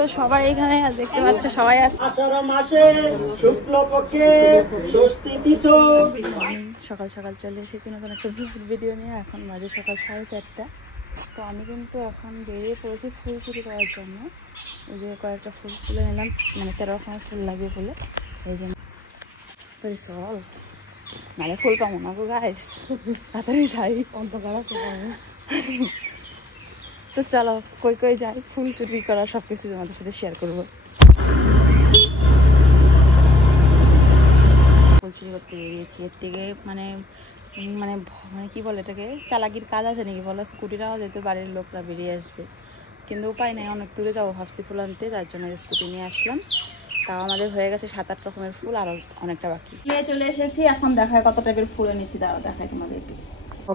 তো সবাই এখানে দেখতে পাচ্ছ সবাই আছে। সকাল সকাল চলে এসেছি নতুন একটা ভিডিও নিয়ে। এখন বাজে সকাল 4:30। তো আমি কিন্তু এখন বেরিয়ে পড়েছি ফুল চুরি করার জন্য। এই যে কয়েকটা ফুল তুলে নিলাম, মানে 13 রকমের ফুল লাগবে বলে। এই যে চল নালে ফুল পাবো না গো গাইস, তাড়াতাড়ি যাই, অন্ধকার আছে। তো চলো কই কই যাই, ফুল চুরি করা সবকিছু তোমাদের সাথে শেয়ার করবো। ফুল চুরি করতে বেরিয়েছি। এর থেকে মানে মানে মানে কি বলে এটাকে, চালাকির কাজ আছে নাকি বলো। স্কুটিরাও যেহেতু বাড়ির লোকরা বেরিয়ে আসবে, কিন্তু উপায় নেই, অনেক দূরে যাবো ভাবছি ফুল আনতে, তার জন্য স্কুটি নিয়ে আসলাম। তাও আমাদের হয়ে গেছে 7-8 রকমের ফুল, আরো অনেকটা বাকি। নিয়ে চলে এসেছি, এখন দেখায় কত টাইপের ফুল এনেছি, দাঁড়াও দেখায় তোমাদেরকে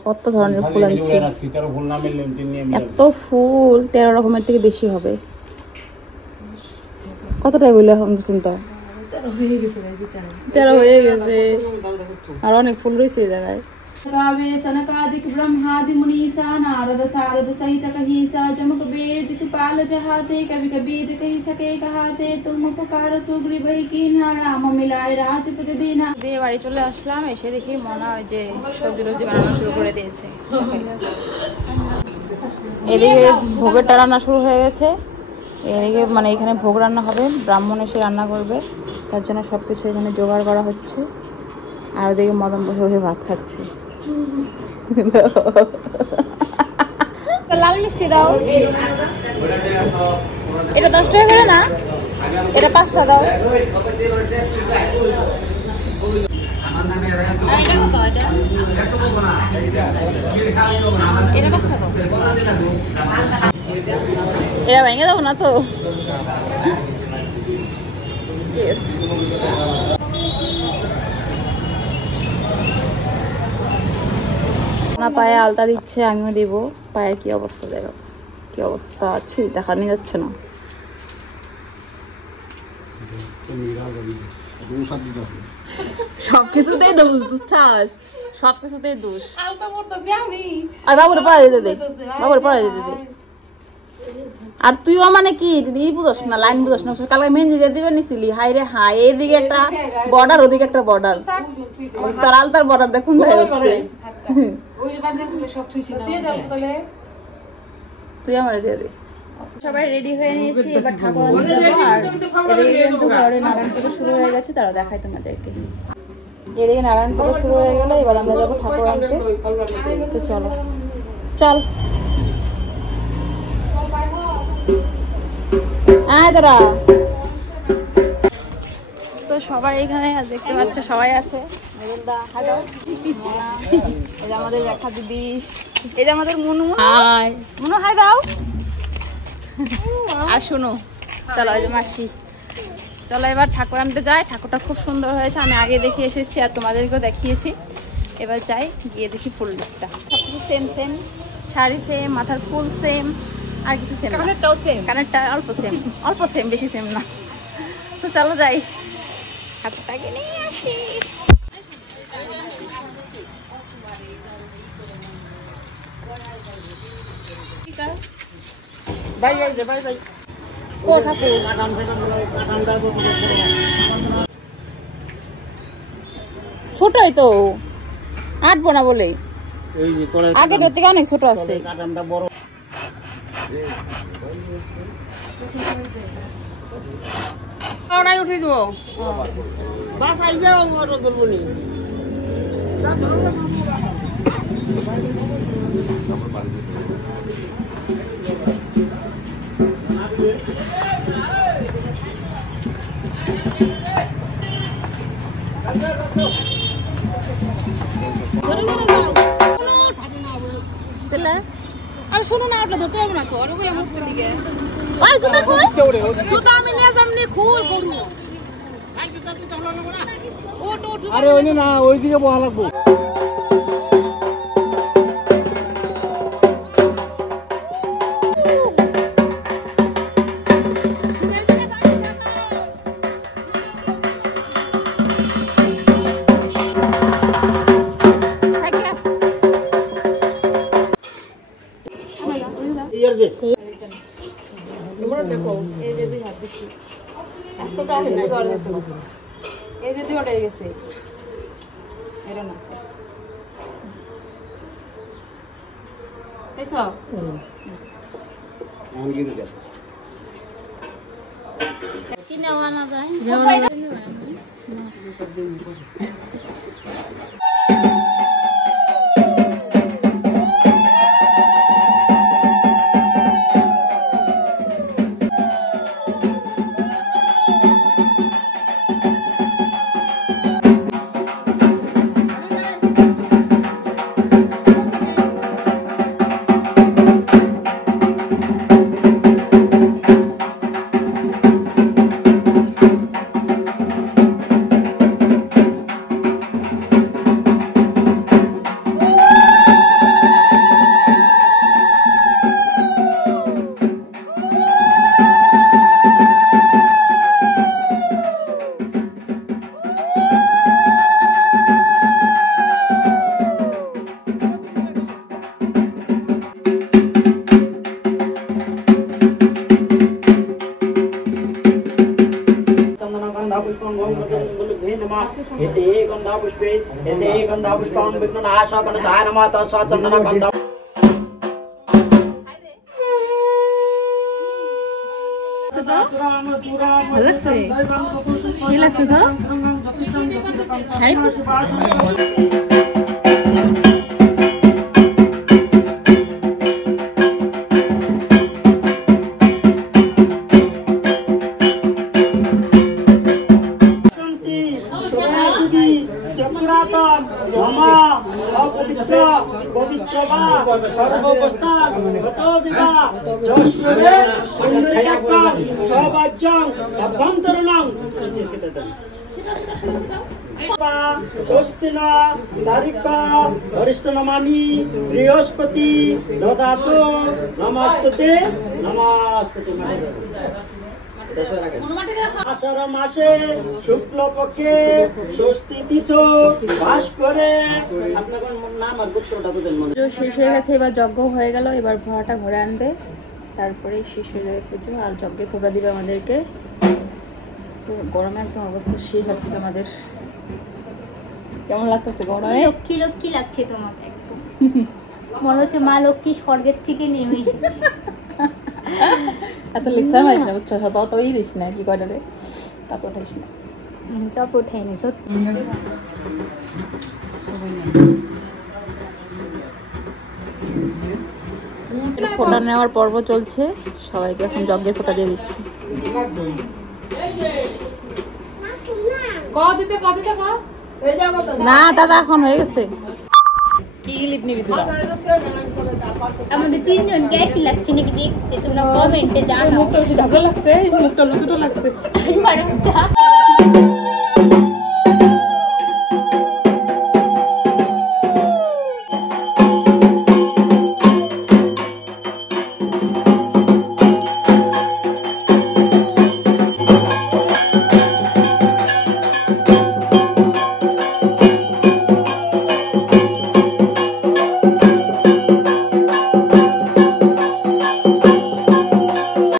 কত ধরনের ফুল আনছি। এত ফুল 13 রকমের থেকে বেশি হবে। কতটাই বললে এখন পর্যন্ত 13 হয়ে গেছে, আর অনেক ফুল রয়েছে এই জায়গায়। सनकादिक ब्रह्मादि मुनीसा नारद सारद सहित कहीसा जमक वेद पाल जहाते कवि कबीर कही सके कहाते तुम उपकार सुग्रीव कीन्हा राम मिलाए राजपद दीना। দিয়ে বাড়ি চলে আসলাম, এসে দেখি মনা ওই যে সবজি রবজি বানানো শুরু করে দিয়েছে। এদিকে ভোগের রান্না শুরু হয়ে গেছে। এদিকে মানে এখানে ভোগ রান্না হবে, ব্রাহ্মণ এসে রান্না করবে, তার জন্য সবকিছু এখানে জোগাড় করা হচ্ছে। আর ওদিকে মদন বসে বসে ভাত খাচ্ছে। লাল মিষ্টি দাও, এটা 10 টাকা করে না, এটা 5 টাকা দাও। এটা ভেঙে দেবো না তো। না পায়ে আলতা দিচ্ছে, আমিও দিব। পায়ের কি অবস্থা দেখো, কি অবস্থা আছে দেখানো যাচ্ছে না। সবকিছুতেই দোষ, বুঝছাস, সবকিছুতেই দোষ। আর বাবুরে পড়া দিতে দে, বাবুরে পড়া দিতে দে। আর তুইও মানে কি ই বুঝস না, লাইন বুঝস না। কালকে মেহেন্দি দিয়ে দিবে নিছিলি, হাই রে হাই, এইদিকে একটা বর্ডার ওদিকে একটা বর্ডার, তার আলতার বর্ডার দেখুন। তুই আমার দিয়ে দে। সবাই রেডি হয়ে নিয়েছি, এবার ঠাকুর আনতে যাবো। আর এদিকে কিন্তু ঘরে নারায়ণ পুজো শুরু হয়ে গেছে, তারা দেখাই তোমাদেরকে। এদিকে নারায়ণ পুজো শুরু হয়ে গেল, এবার আমরা যাবো ঠাকুর আনতে। তো চলো চল আয় তোরা। তো সবাই এখানে দেখতে পাচ্ছ সবাই আছে। এই যে আমাদের রেখা দিদি, এই যে আমাদের মুনু, হাই মুনু, হাই দাও। আর শুনো চলো, এই যে মাসি, চলো এবার ঠাকুর আনতে যাই। ঠাকুরটা খুব সুন্দর হয়েছে, আমি আগে দেখে এসেছি আর তোমাদেরকেও দেখিয়েছি। এবার যাই, গিয়ে দেখি ফুল দিকটা সবকিছু সেম সেম, শাড়ি সেম, মাথার ফুল সেম, আর কিছু সেম, কানেরটাও সেম, কানেরটা অল্প সেম, অল্প সেম, বেশি সেম না। তো চলো যাই, ঠাকুরটাকে নিয়ে আসি। ছোটই তো, আটবো না বলে, আগে থেকে অনেক ছোট আছে। উঠে দিব বাসায় যাও, আর শোনো না, ওটা ধরতে যাবো না তো, ওগুলো মুখতে দিকে। ওই জুতা কই, জুতা আমি নিয়ে যামনি, খুল করু। ভাই জুতা তুই তো হলো না, ওট ওট। আরে ওই না, ওইদিকে বহা লাগবো। এই যে 2 হাত দিচ্ছি একটা চাহে না এই যে 2 ওটাই গেছে এর না এইসো আমি কি দিই কি নেওয়া না যায় वरिष्ठ नमामि बृहस्पति ददातु नमस्तुते नमस्तुते आषाढ़ मासे शुक्ल पक्षे षष्ठी তিথি বাস করে আপনাদের নাম আর গোত্রটা বুঝেন মনে শেষ হয়ে গেছে এবার যজ্ঞ হয়ে গেল এবার ভরাটা ঘরে আনবে তারপরে শেষ হয়ে যাবে পুজো আর যজ্ঞের ফোঁটা দিবে আমাদেরকে তো গরমে একদম অবস্থা শেষ আছে আমাদের কেমন লাগতেছে গরমে লক্ষ্মী লক্ষ্মী লাগছে তোমাকে একদম মনে হচ্ছে মা লক্ষ্মী স্বর্গের থেকে নেমে এসেছে এত লেকচার মারিস না বুঝছো ততই দিস না কি কয়টা রে তত উঠাইস না তপ উঠাইনি সত্যি ফোঁটা নেওয়ার পর্ব চলছে সবাইকে এখন যজ্ঞের ফোঁটা দিয়ে দিচ্ছি না দাদা এখন হয়ে গেছে কি লিপ নিবি তোরা আমাদের তিনজনকে একই লাগছে নাকি দেখতে তোমরা কমেন্টে জানাও মুখটা বেশি ঢাকা লাগছে মুখটা ছোট লাগছে আর